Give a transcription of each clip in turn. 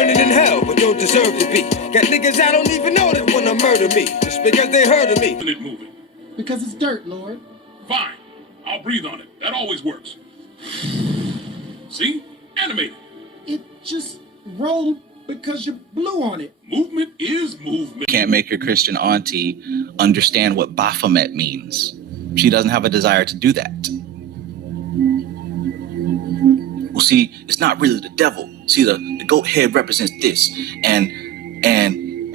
burning in hell, but don't deserve to be. Got niggas I don't even know that wanna murder me, just because they heard of me. It moving. Because it's dirt, Lord. Fine. I'll breathe on it. That always works. See? Animated. It just rolled because you blew on it. Movement is movement. Can't make your Christian auntie understand what Baphomet means. She doesn't have a desire to do that. Well, see, it's not really the devil. See, the goat head represents this, and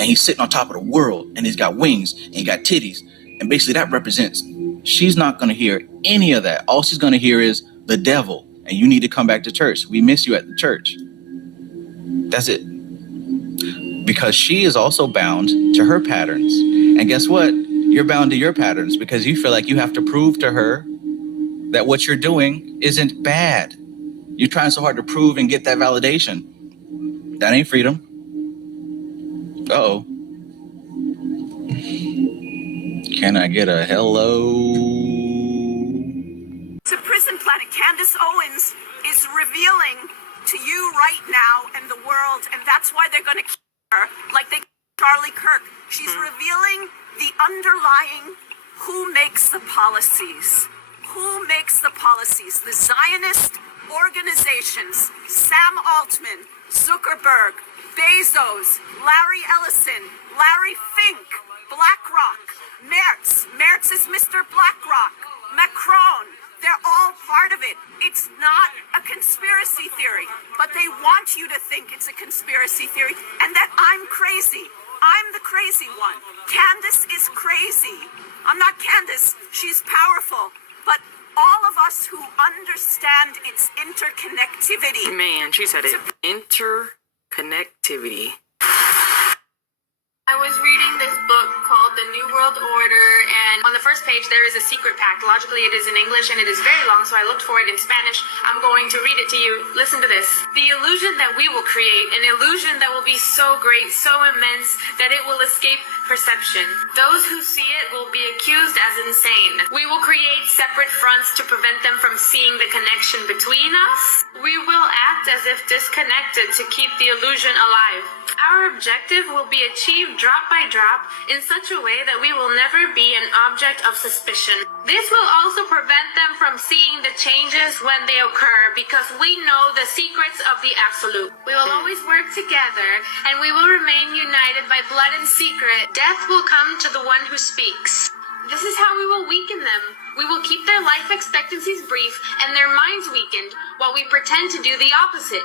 he's sitting on top of the world, and he's got wings, and he got titties, and basically that represents. She's not going to hear any of that. All she's going to hear is the devil, and you need to come back to church. We miss you at the church. That's it. Because she is also bound to her patterns. And guess what? You're bound to your patterns because you feel like you have to prove to her that what you're doing isn't bad. You're trying so hard to prove and get that validation. That ain't freedom. Uh-oh. Can I get a hello? To Prison Planet, Candace Owens is revealing to you right now and the world, and that's why they're going to kill her like they killed Charlie Kirk. She's revealing the underlying who makes the policies. Who makes the policies? The Zionist organizations, Sam Altman, Zuckerberg, Bezos, Larry Ellison, Larry Fink, BlackRock, Mertz is Mr. BlackRock, Macron, they're all part of it. It's not a conspiracy theory, but they want you to think it's a conspiracy theory and that I'm crazy. I'm the crazy one. Candace is crazy. I'm not Candace. She's powerful. But all of us who understand its interconnectivity. Man, she said it. Interconnectivity. I was reading this book called The New World Order, and on the first page there is a secret pact. Logically it is in English and it is very long, so I looked for it in Spanish. I'm going to read it to you. Listen to this. The illusion that we will create, an illusion that will be so great, so immense, that it will escape perception. Those who see it will be accused as insane. We will create separate fronts to prevent them from seeing the connection between us. We will act as if disconnected to keep the illusion alive. Our objective will be achieved drop by drop in such a way that we will never be an object of suspicion. This will also prevent them from seeing the changes when they occur because we know the secrets of the absolute. We will always work together and we will remain united by blood and secret. Death will come to the one who speaks. This is how we will weaken them. We will keep their life expectancies brief and their minds weakened while we pretend to do the opposite.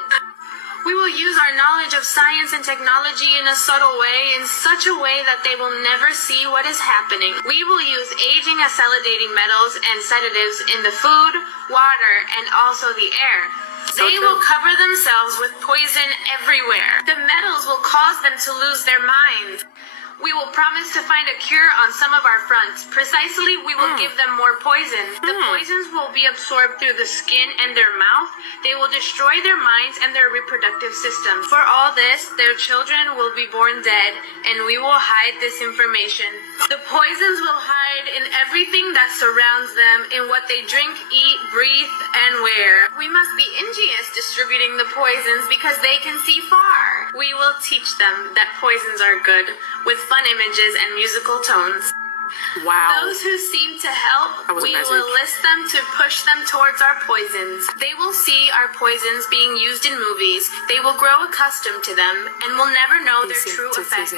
We will use our knowledge of science and technology in a subtle way, in such a way that they will never see what is happening. We will use aging acetylating metals and sedatives in the food, water, and also the air. They will cover themselves with poison everywhere. The metals will cause them to lose their minds. We will promise to find a cure on some of our fronts. Precisely, we will give them more poison. The poisons will be absorbed through the skin and their mouth. They will destroy their minds and their reproductive systems. For all this, their children will be born dead, and we will hide this information. The poisons will hide in everything that surrounds them, in what they drink, eat, breathe, and wear. We must be ingenious distributing the poisons because they can see far. We will teach them that poisons are good, with fun images and musical tones. Wow. Those who seem to help, we will enlist them to push them towards our poisons. They will see our poisons being used in movies. They will grow accustomed to them and will never know their true effect.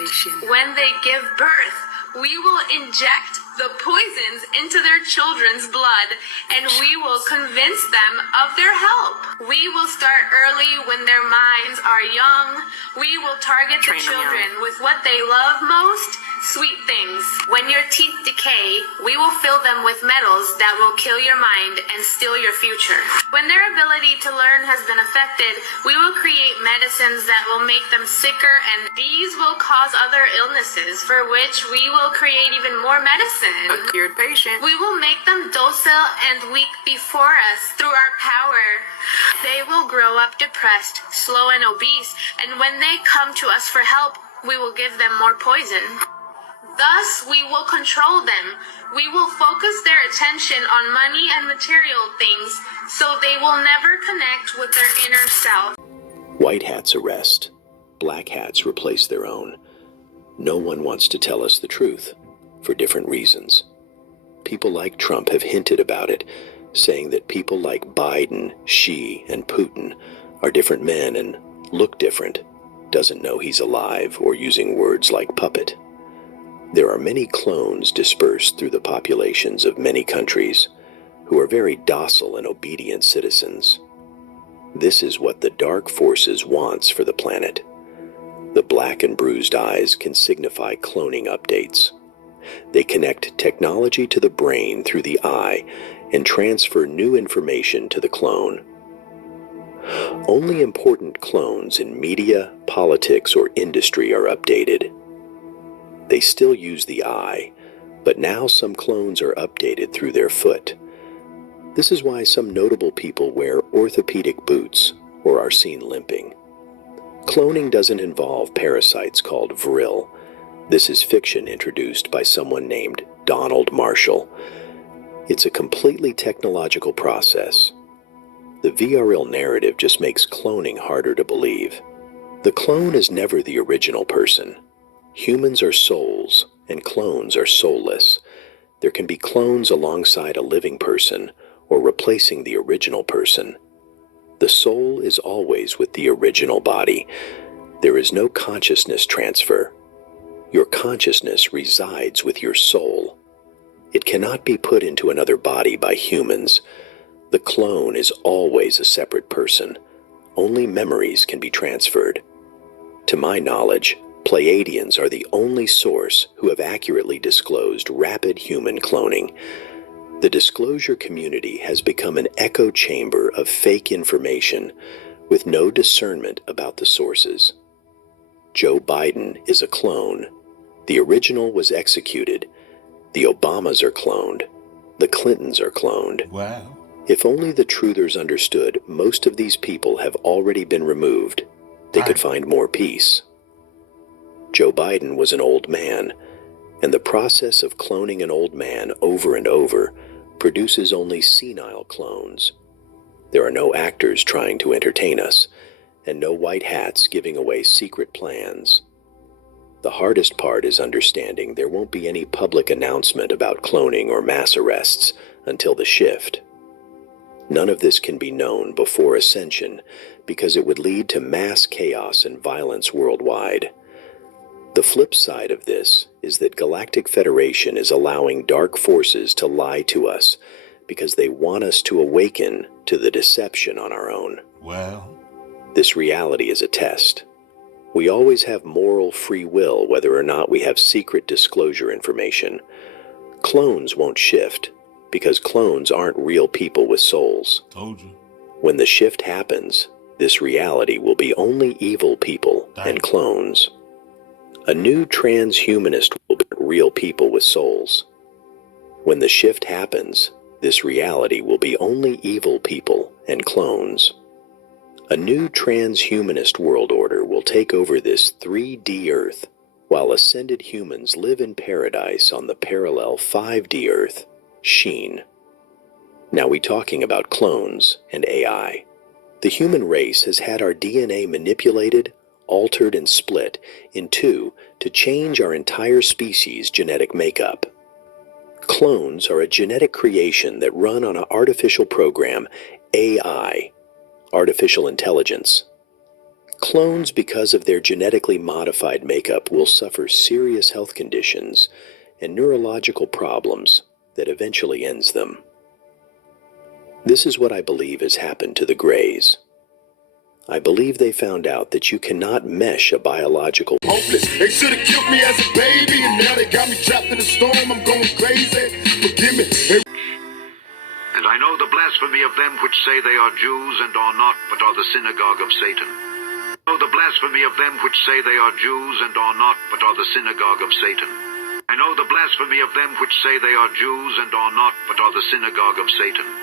When they give birth, we will inject the poisons into their children's blood, and we will convince them of their help. We will start early when their minds are young. We will target the children with what they love most, sweet things. When your teeth decay, we will fill them with metals that will kill your mind and steal your future. When their ability to learn has been affected, we will create medicines that will make them sicker, and these will cause other illnesses for which we will create even more medicine. A cured patient. We will make them docile and weak before us through our power. They will grow up depressed, slow, and obese, and when they come to us for help, we will give them more poison. Thus, we will control them. We will focus their attention on money and material things, so they will never connect with their inner self. White Hat's arrest black hats replace their own. No one wants to tell us the truth, for different reasons. People like Trump have hinted about it, saying that people like Biden, Xi, and Putin are different men and look different, doesn't know he's alive, or using words like puppet. There are many clones dispersed through the populations of many countries who are very docile and obedient citizens. This is what the dark forces wants for the planet. The black and bruised eyes can signify cloning updates. They connect technology to the brain through the eye and transfer new information to the clone. Only important clones in media, politics, or industry are updated. They still use the eye, but now some clones are updated through their foot. This is why some notable people wear orthopedic boots or are seen limping. Cloning doesn't involve parasites called vril. This is fiction introduced by someone named Donald Marshall. It's a completely technological process. The VRL narrative just makes cloning harder to believe. The clone is never the original person. Humans are souls, and clones are soulless. There can be clones alongside a living person, or replacing the original person. The soul is always with the original body. There is no consciousness transfer. Your consciousness resides with your soul. It cannot be put into another body by humans. The clone is always a separate person. Only memories can be transferred. To my knowledge, Pleiadians are the only source who have accurately disclosed rapid human cloning. The disclosure community has become an echo chamber of fake information with no discernment about the sources. Joe Biden is a clone. The original was executed. The Obamas are cloned. The Clintons are cloned. Wow. If only the truthers understood most of these people have already been removed, they could find more peace. Joe Biden was an old man, and the process of cloning an old man over and over produces only senile clones. There are no actors trying to entertain us, and no white hats giving away secret plans. The hardest part is understanding there won't be any public announcement about cloning or mass arrests until the shift. None of this can be known before ascension because it would lead to mass chaos and violence worldwide. The flip side of this is that Galactic Federation is allowing dark forces to lie to us because they want us to awaken to the deception on our own. Well, this reality is a test. We always have moral free will whether or not we have secret disclosure information. Clones won't shift because clones aren't real people with souls. told you. When the shift happens, this reality will be only evil people and clones. A new transhumanist will be real people with souls. When the shift happens, this reality will be only evil people and clones. A new transhumanist world order will take over this 3D Earth, while ascended humans live in paradise on the parallel 5D Earth, Sheen. Now we talking about clones and AI. The human race has had our DNA manipulated, altered, and split in two to change our entire species' genetic makeup. Clones are a genetic creation that run on an artificial program, AI, artificial intelligence. Clones, because of their genetically modified makeup, will suffer serious health conditions and neurological problems that eventually ends them. This is what I believe has happened to the Greys. I believe they found out that you cannot mesh a biological... Hopeless. They should have killed me as a baby, and now they got me trapped in a storm. I'm going crazy. Forgive me. And I know the blasphemy of them which say they are Jews and are not, but are the synagogue of Satan. I know the blasphemy of them which say they are Jews and are not, but are the synagogue of Satan. I know the blasphemy of them which say they are Jews and are not, but are the synagogue of Satan.